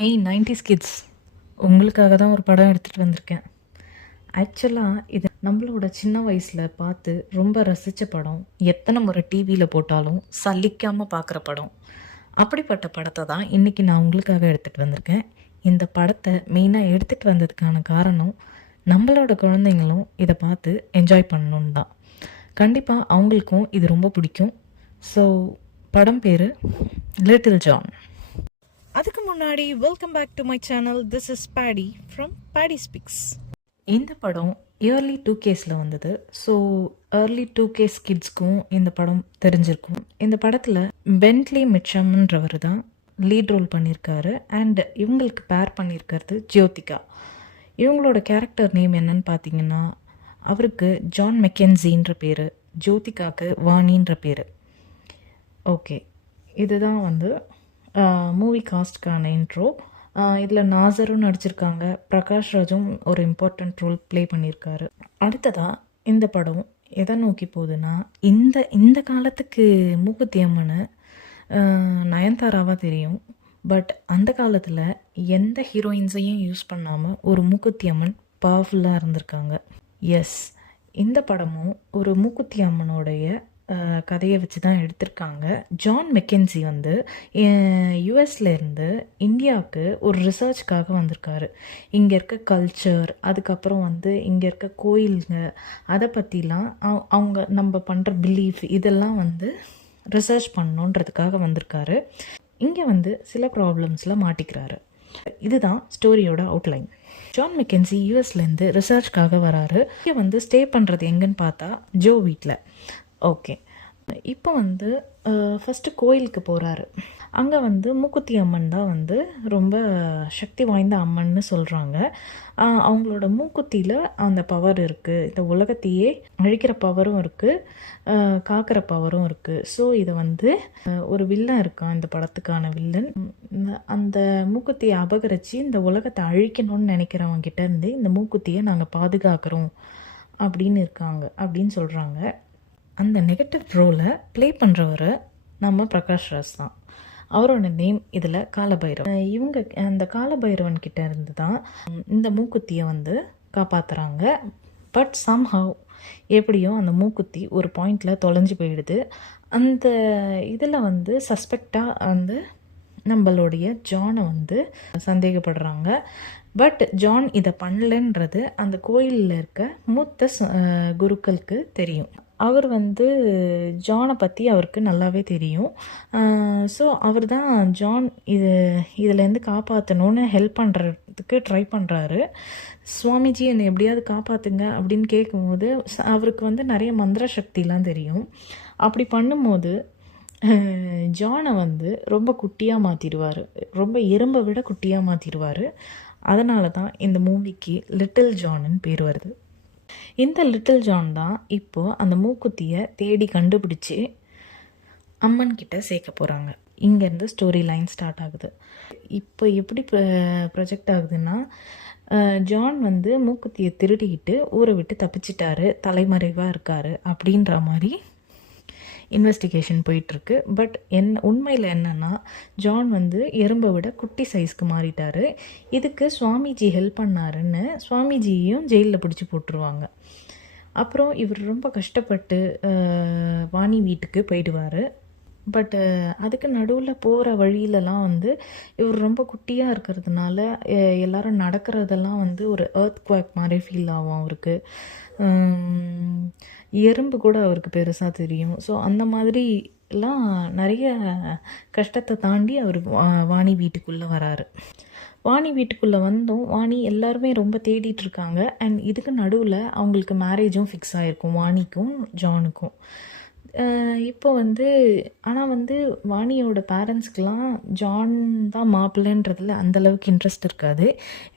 Hey 90s kids, உங்களுக்காக தான் ஒரு படம் எடுத்துகிட்டு வந்திருக்கேன். ஆக்சுவலாக இது நம்மளோட சின்ன வயசில் பார்த்து ரொம்ப ரசித்த படம். எத்தனை முறை டிவியில் போட்டாலும் சலிக்காமல் பார்க்குற படம். அப்படிப்பட்ட படத்தை தான் இன்றைக்கி நான் உங்களுக்காக எடுத்துகிட்டு வந்திருக்கேன். இந்த படத்தை மெயினாக எடுத்துகிட்டு வந்ததுக்கான காரணம் நம்மளோட குழந்தைங்களும் இதை பார்த்து என்ஜாய் பண்ணணுன்னு தான். கண்டிப்பாக அவங்களுக்கும் இது ரொம்ப பிடிக்கும். ஸோ படம் பேர் லிட்டில் ஜான். அதுக்கு முன்னாடி welcome back to my channel. This is Paddy from Paddy speaks. இந்த படம் இயர்லி 2Ksல வந்தது. ஸோ ஏர்லி 2Ks கிட்ஸ்க்கும் இந்த படம் தெரிஞ்சிருக்கும். இந்த படத்தில் பென்ட்லி மிச்சம்ன்றவர் தான் லீட் ரோல் பண்ணியிருக்காரு. அண்ட் இவங்களுக்கு பேர் பண்ணியிருக்கிறது ஜோதிகா. இவங்களோட கேரக்டர் நேம் என்னன்னு பார்த்தீங்கன்னா, அவருக்கு ஜான் மெக்கென்சின்ற பேர், ஜோதிகாவுக்கு வாணின்ற பேர். ஓகே, இதுதான் வந்து மூவி காஸ்ட்கான இன்ட்ரோ. இதில் நாசரும் நடிச்சிருக்காங்க, பிரகாஷ் ராஜும் ஒரு இம்பார்ட்டண்ட் ரோல் ப்ளே பண்ணியிருக்காரு. அடுத்ததாக இந்த படம் எதை நோக்கி போகுதுன்னா, இந்த காலத்துக்கு மூக்குத்தி அம்மனை நயன்தாராவாக தெரியும். பட் அந்த காலத்தில் எந்த ஹீரோயின்ஸையும் யூஸ் பண்ணாமல் ஒரு மூக்குத்தி அம்மன் பவர்ஃபுல்லாக இருந்திருக்காங்க. எஸ், இந்த படமும் ஒரு மூக்குத்தி அம்மனுடைய கதையை வச்சு தான் எடுத்திருக்காங்க. ஜான் மெக்கென்சி வந்து யூஎஸ்லேருந்து இந்தியாவுக்கு ஒரு ரிசர்ச்காக வந்திருக்காரு. இங்கே இருக்க கல்ச்சர், அதுக்கப்புறம் வந்து இங்கே இருக்க கோயிலுங்க, அதை பற்றிலாம் அவங்க நம்ம பண்ணுற பிலீஃப் இதெல்லாம் வந்து ரிசர்ச் பண்ணணுன்றதுக்காக வந்திருக்காரு. இங்கே வந்து சில ப்ராப்ளம்ஸில் மாட்டிக்கிறாரு. இதுதான் ஸ்டோரியோட அவுட்லைன். ஜான் மெக்கென்சி யூஎஸ்லேருந்து ரிசர்ச்காக வராரு. இங்கே வந்து ஸ்டே பண்ணுறது எங்கன்னு பார்த்தா ஜோ வீட்டில். ஓகே, இப்போ வந்து ஃபஸ்ட்டு கோயிலுக்கு போகிறாரு. அங்கே வந்து மூக்குத்தி அம்மன் தான் வந்து ரொம்ப சக்தி வாய்ந்த அம்மன்னு சொல்கிறாங்க. அவங்களோட மூக்குத்தியில் அந்த பவர் இருக்குது. இந்த உலகத்தையே அழிக்கிற பவரும் இருக்குது, காக்கிற பவரும் இருக்குது. ஸோ இதை வந்து ஒரு வில்லன் இருக்கான், இந்த படத்துக்கான வில்லன். அந்த மூக்குத்தியை அபகரித்து இந்த உலகத்தை அழிக்கணும்னு நினைக்கிறவங்கிட்ட இருந்து இந்த மூக்குத்தியை நாங்கள் பாதுகாக்கிறோம் அப்படின்னு இருக்காங்க அப்படின்னு சொல்கிறாங்க. அந்த நெகட்டிவ் ரோலை ப்ளே பண்ணுறவர் நம்ம பிரகாஷ் ராஜ் தான். அவரோட நேம் இதில் காலபைரவன். இவங்க அந்த காலபைரவன் கிட்ட இருந்து தான் இந்த மூக்குத்தியை வந்து காப்பாற்றுறாங்க. பட் சம்ஹவ் எப்படியோ அந்த மூக்குத்தி ஒரு பாயிண்டில் தொலைஞ்சு போயிடுது. அந்த இதில் வந்து சஸ்பெக்டாக வந்து நம்மளுடைய ஜானை வந்து சந்தேகப்படுறாங்க. பட் ஜான் இதை பண்ணலன்றது அந்த கோயிலில் இருக்க மூத்த குருக்களுக்கு தெரியும். அவர் வந்து ஜானை பற்றி அவருக்கு நல்லாவே தெரியும். ஸோ அவர் தான் ஜான் இதிலேருந்து காப்பாற்றணுன்னு ஹெல்ப் பண்ணுறதுக்கு ட்ரை பண்ணுறாரு. சுவாமிஜி என்னை எப்படியாவது காப்பாற்றுங்க அப்படின்னு கேட்கும்போது அவருக்கு வந்து நிறைய மந்திர சக்திலாம் தெரியும். அப்படி பண்ணும்போது ஜானை வந்து ரொம்ப குட்டியாக மாற்றிடுவார், ரொம்ப எறும்பை விட குட்டியாக மாற்றிடுவார். அதனால தான் இந்த மூவிக்கு லிட்டில் ஜான்னு பேர் வருது. இந்த லிட்டில் ஜான் தான் இப்போது அந்த மூக்குத்தியை தேடி கண்டுபிடிச்சி அம்மன் கிட்ட சேர்க்க போகிறாங்க. இங்கேருந்து ஸ்டோரி லைன் ஸ்டார்ட் ஆகுது. இப்போ எப்படி ப்ரொஜெக்ட் ஆகுதுன்னா, ஜான் வந்து மூக்குத்தியை திருடிக்கிட்டு ஊரை விட்டு தப்பிச்சிட்டாரு, தலைமறைவாக இருக்கார் அப்படின்ற மாதிரி இன்வெஸ்டிகேஷன் போயிட்டுருக்கு. பட் உண்மையில் என்னென்னா, ஜான் வந்து எறும்பை விட குட்டி சைஸ்க்கு மாறிட்டார். இதுக்கு சுவாமிஜி ஹெல்ப் பண்ணாருன்னு சுவாமிஜியையும் ஜெயிலில் பிடிச்சி போட்டுருவாங்க. அப்புறம் இவர் ரொம்ப கஷ்டப்பட்டு வாணி வீட்டுக்கு போயிடுவார். பட் அதுக்கு நடுவில் போகிற வழியிலலாம் வந்து இவர் ரொம்ப குட்டியாக இருக்கிறதுனால எல்லாரும் நடக்கிறதெல்லாம் வந்து ஒரு எர்த் குவாக் மாதிரி ஃபீல் ஆகும் அவருக்கு. எறும்பு கூட அவருக்கு பெருசாக தெரியும். ஸோ அந்த மாதிரிலாம் நிறைய கஷ்டத்தை தாண்டி அவர் வாணி வீட்டுக்குள்ளே வராரு. வாணி வீட்டுக்குள்ளே வந்தோம், வாணி எல்லாருமே ரொம்ப தேடிட்டுருக்காங்க. அண்ட் இதுக்கு நடுவில் அவங்களுக்கு மேரேஜும் ஃபிக்ஸ் ஆகிருக்கும், வாணிக்கும் ஜானுக்கும். இப்போ வந்து ஆனால் வந்து வாணியோட பேரண்ட்ஸ்க்கெலாம் ஜான் தான் மாப்பிள்ளைன்றதுல அந்தளவுக்கு இன்ட்ரெஸ்ட் இருக்காது.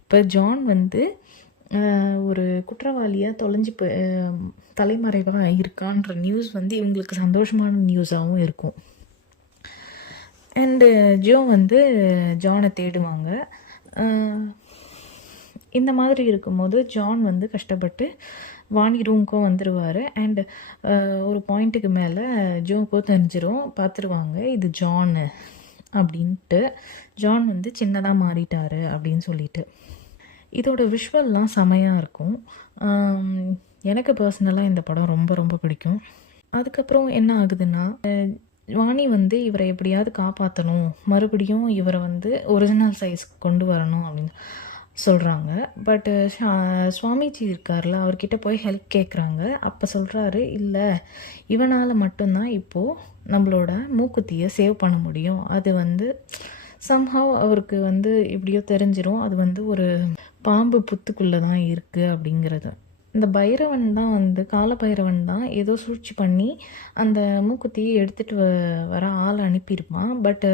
இப்போ ஜான் வந்து ஒரு குற்றவாளியாக தொலைஞ்சு தலைமறைவாக இருக்கான்ற நியூஸ் வந்து இவங்களுக்கு சந்தோஷமான நியூஸாகவும் இருக்கும். அண்டு ஜோ வந்து ஜானை தேடுவாங்க. இந்த மாதிரி இருக்கும்போது ஜான் வந்து கஷ்டப்பட்டு வாணி ரூமுக்கும் வந்துடுவார். அண்டு ஒரு பாயிண்ட்டுக்கு மேலே ஜோக்கோ தெரிஞ்சிடும், பார்த்துருவாங்க இது ஜானு அப்படின்ட்டு ஜான் வந்து சின்னதாக மாறிட்டாரு அப்படின்னு சொல்லிட்டு. இதோட விஷுவல்லாம் செமையாக இருக்கும். எனக்கு பர்சனலாக இந்த படம் ரொம்ப ரொம்ப பிடிக்கும். அதுக்கப்புறம் என்ன ஆகுதுன்னா, வாணி வந்து இவரை எப்படியாவது காப்பாற்றணும், மறுபடியும் இவரை வந்து ஒரிஜினல் சைஸ்க்கு கொண்டு வரணும் அப்படின்னு சொல்கிறாங்க. பட்டு சுவாமிஜி இருக்கார்ல, அவர்கிட்ட போய் ஹெல்ப் கேட்குறாங்க. அப்போ சொல்கிறாரு, இல்லை இவனால் மட்டும்தான் இப்போது நம்மளோட மூக்குத்தியை சேவ் பண்ண முடியும். அது வந்து சம்ஹவ் அவருக்கு வந்து எப்படியோ தெரிஞ்சிடும், அது வந்து ஒரு பாம்பு புத்துக்குள்ளே தான் இருக்குது அப்படிங்கிறது. இந்த பைரவன் தான் வந்து காலபைரவன் தான் ஏதோ சூழ்ச்சி பண்ணி அந்த மூக்குத்தியை எடுத்துகிட்டு வர ஆள் அனுப்பியிருப்பான். பட்டு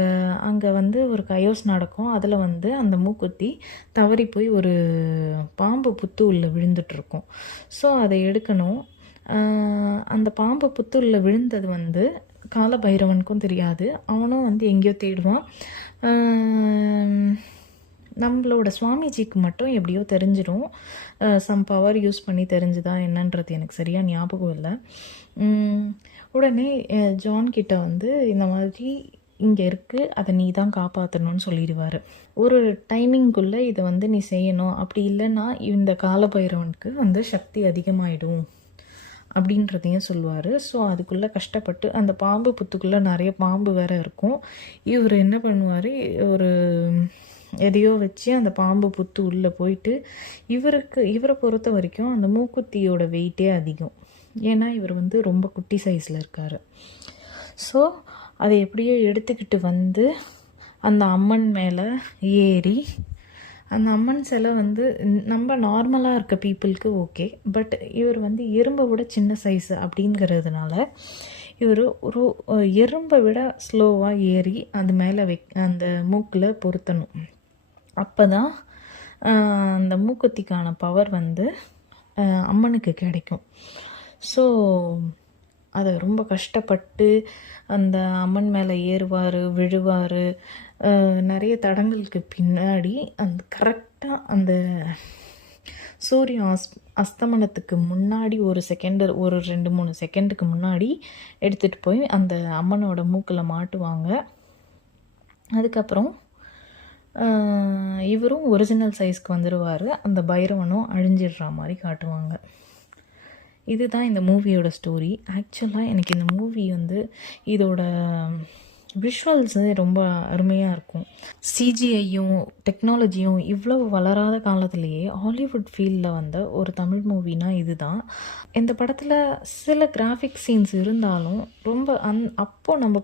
அங்கே வந்து ஒரு கயோஸ் நடக்கும். அதில் வந்து அந்த மூக்குத்தி தவறி போய் ஒரு பாம்பு புத்து உள்ளே விழுந்துட்டுருக்கும். ஸோ அதை எடுக்கணும். அந்த பாம்பு புத்து உள்ளே விழுந்தது வந்து காலபைரவனுக்கும் தெரியாது. அவனும் வந்து எங்கேயோ தேடுவான். நம்மளோட சுவாமிஜிக்கு மட்டும் எப்படியோ தெரிஞ்சிடும். சம் பவர் யூஸ் பண்ணி தெரிஞ்சுதா என்னன்றது எனக்கு சரியாக ஞாபகம் இல்லை. உடனே ஜான் கிட்ட வந்து இந்த மாதிரி இங்கே இருக்குது, அதை நீ தான் காப்பாற்றணும்னு சொல்லிடுவார். ஒரு டைமிங்குள்ளே இதை வந்து நீ செய்யணும், அப்படி இல்லைன்னா இந்த காலபைரவனுக்கு வந்து சக்தி அதிகமாகிடும் அப்படின்றதையும் சொல்லுவார். ஸோ அதுக்குள்ளே கஷ்டப்பட்டு அந்த பாம்பு புத்துக்குள்ளே நிறைய பாம்பு வேறு இருக்கும். இவர் என்ன பண்ணுவார், ஒரு எதையோ வச்சு அந்த பாம்பு புத்து உள்ளே போயிட்டு இவரை பொறுத்த வரைக்கும் அந்த மூக்குத்தியோட வெயிட்டே அதிகம். ஏன்னா இவர் வந்து ரொம்ப குட்டி சைஸில் இருக்கார். ஸோ அதை எப்படியோ எடுத்துக்கிட்டு வந்து அந்த அம்மன் மேலே ஏறி, அந்த அம்மன் சிலை வந்து நம்ம நார்மலாக இருக்க பீப்புளுக்கு ஓகே, பட் இவர் வந்து எறும்பை விட சின்ன சைஸு அப்படிங்கிறதுனால இவர் ஒரு எறும்பை விட ஸ்லோவாக ஏறி அது மேலே அந்த மூக்கில் பொருத்தணும். அப்போ தான் அந்த மூக்குத்திக்கான பவர் வந்து அம்மனுக்கு கிடைக்கும். ஸோ அதை ரொம்ப கஷ்டப்பட்டு அந்த அம்மன் மேலே ஏறுவார், விழுவார். நிறைய தடங்களுக்கு பின்னாடி அந்த கரெக்டாக அந்த சூரியன் அஸ்தமனத்துக்கு முன்னாடி ஒரு 2-3 செகண்டுக்கு முன்னாடி எடுத்துகிட்டு போய் அந்த அம்மனோட மூக்கில் மாட்டுவாங்க. அதுக்கப்புறம் இவரும் ஒரிஜினல் சைஸ்க்கு வந்துடுவார். அந்த பைரவனும் அழிஞ்சிடுற மாதிரி காட்டுவாங்க. இதுதான் இந்த மூவியோட ஸ்டோரி. ஆக்சுவலாக எனக்கு இந்த மூவி வந்து இதோட விஷுவல்ஸு ரொம்ப அருமையாக இருக்கும். சிஜிஐயும் டெக்னாலஜியும் இவ்வளோ வளராத காலத்துலேயே ஹாலிவுட் ஃபீல்டில் வந்த ஒரு தமிழ் மூவினா இதுதான். இந்த படத்தில் சில கிராஃபிக் சீன்ஸ் இருந்தாலும் ரொம்ப அப்போது நம்ம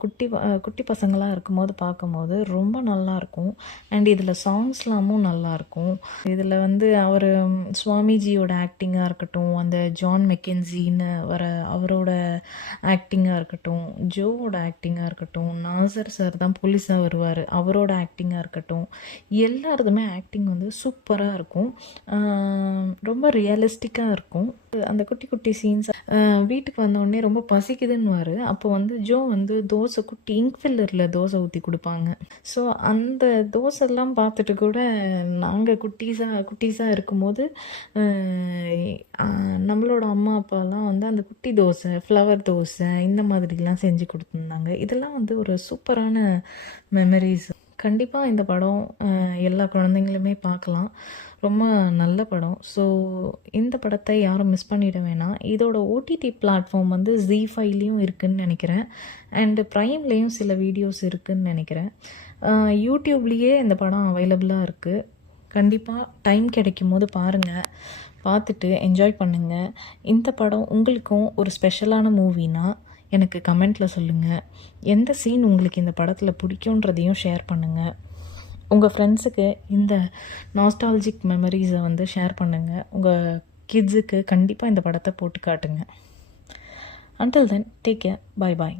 குட்டி பசங்களாக இருக்கும்போது பார்க்கும்போது ரொம்ப நல்லாயிருக்கும். அண்ட் இதில் சாங்ஸ்லாமும் நல்லாயிருக்கும். இதில் வந்து அவர் சுவாமிஜியோட ஆக்டிங்காக இருக்கட்டும், அந்த ஜான் மெக்கென்சின்னு வர அவரோட ஆக்டிங்காக இருக்கட்டும், ஜோவோட ஆக்டிங்காக இருக்கட்டும், நாசர் சார் தான் போலீஸாக வருவார், அவரோட ஆக்டிங்காக இருக்கட்டும், எல்லாருதுமே ஆக்டிங் வந்து சூப்பராக இருக்கும். ரொம்ப ரியலிஸ்டிக்காக இருக்கும். அந்த குட்டி குட்டி சீன்ஸ் வீட்டுக்கு வந்தோடனே ரொம்ப பசிக்குதுன்னுவார். அப்போ வந்து ஜோ வந்து தோசை குட்டி இங்க் ஃபில்லரில் தோசை ஊற்றி கொடுப்பாங்க. ஸோ அந்த தோசைலாம் பார்த்துட்டு கூட நாங்கள் குட்டீஸாக இருக்கும்போது நம்மளோட அம்மா அப்பாலாம் வந்து அந்த குட்டி தோசை, ஃப்ளவர் தோசை இந்த மாதிரிலாம் செஞ்சு கொடுத்துருந்தாங்க. இதெல்லாம் வந்து ஒரு சூப்பரான மெமரிஸ். கண்டிப்பாக இந்த படம் எல்லா குழந்தைங்களுமே பார்க்கலாம். ரொம்ப நல்ல படம். ஸோ இந்த படத்தை யாரும் மிஸ் பண்ணிட வேணாம். இதோட ஓடிடி பிளாட்ஃபார்ம் வந்து ZEE5லேயும் இருக்குதுன்னு நினைக்கிறேன். அண்டு ப்ரைம்லேயும் சில வீடியோஸ் இருக்குதுன்னு நினைக்கிறேன். யூடியூப்லேயே இந்த படம் அவைலபிளாக இருக்குது. கண்டிப்பாக டைம் கிடைக்கும் போது பாருங்கள், பார்த்துட்டு என்ஜாய் பண்ணுங்கள். இந்த படம் உங்களுக்கும் ஒரு ஸ்பெஷலான மூவினா எனக்கு கமெண்ட்டில் சொல்லுங்கள். எந்த சீன் உங்களுக்கு இந்த படத்தில் பிடிக்குன்றதையும் ஷேர் பண்ணுங்கள். உங்கள் ஃப்ரெண்ட்ஸுக்கு இந்த நாஸ்டாலஜிக் மெமரிஸை வந்து ஷேர் பண்ணுங்கள். உங்கள் கிட்ஸுக்கு கண்டிப்பாக இந்த படத்தை போட்டு காட்டுங்க. Until then, take care. Bye bye.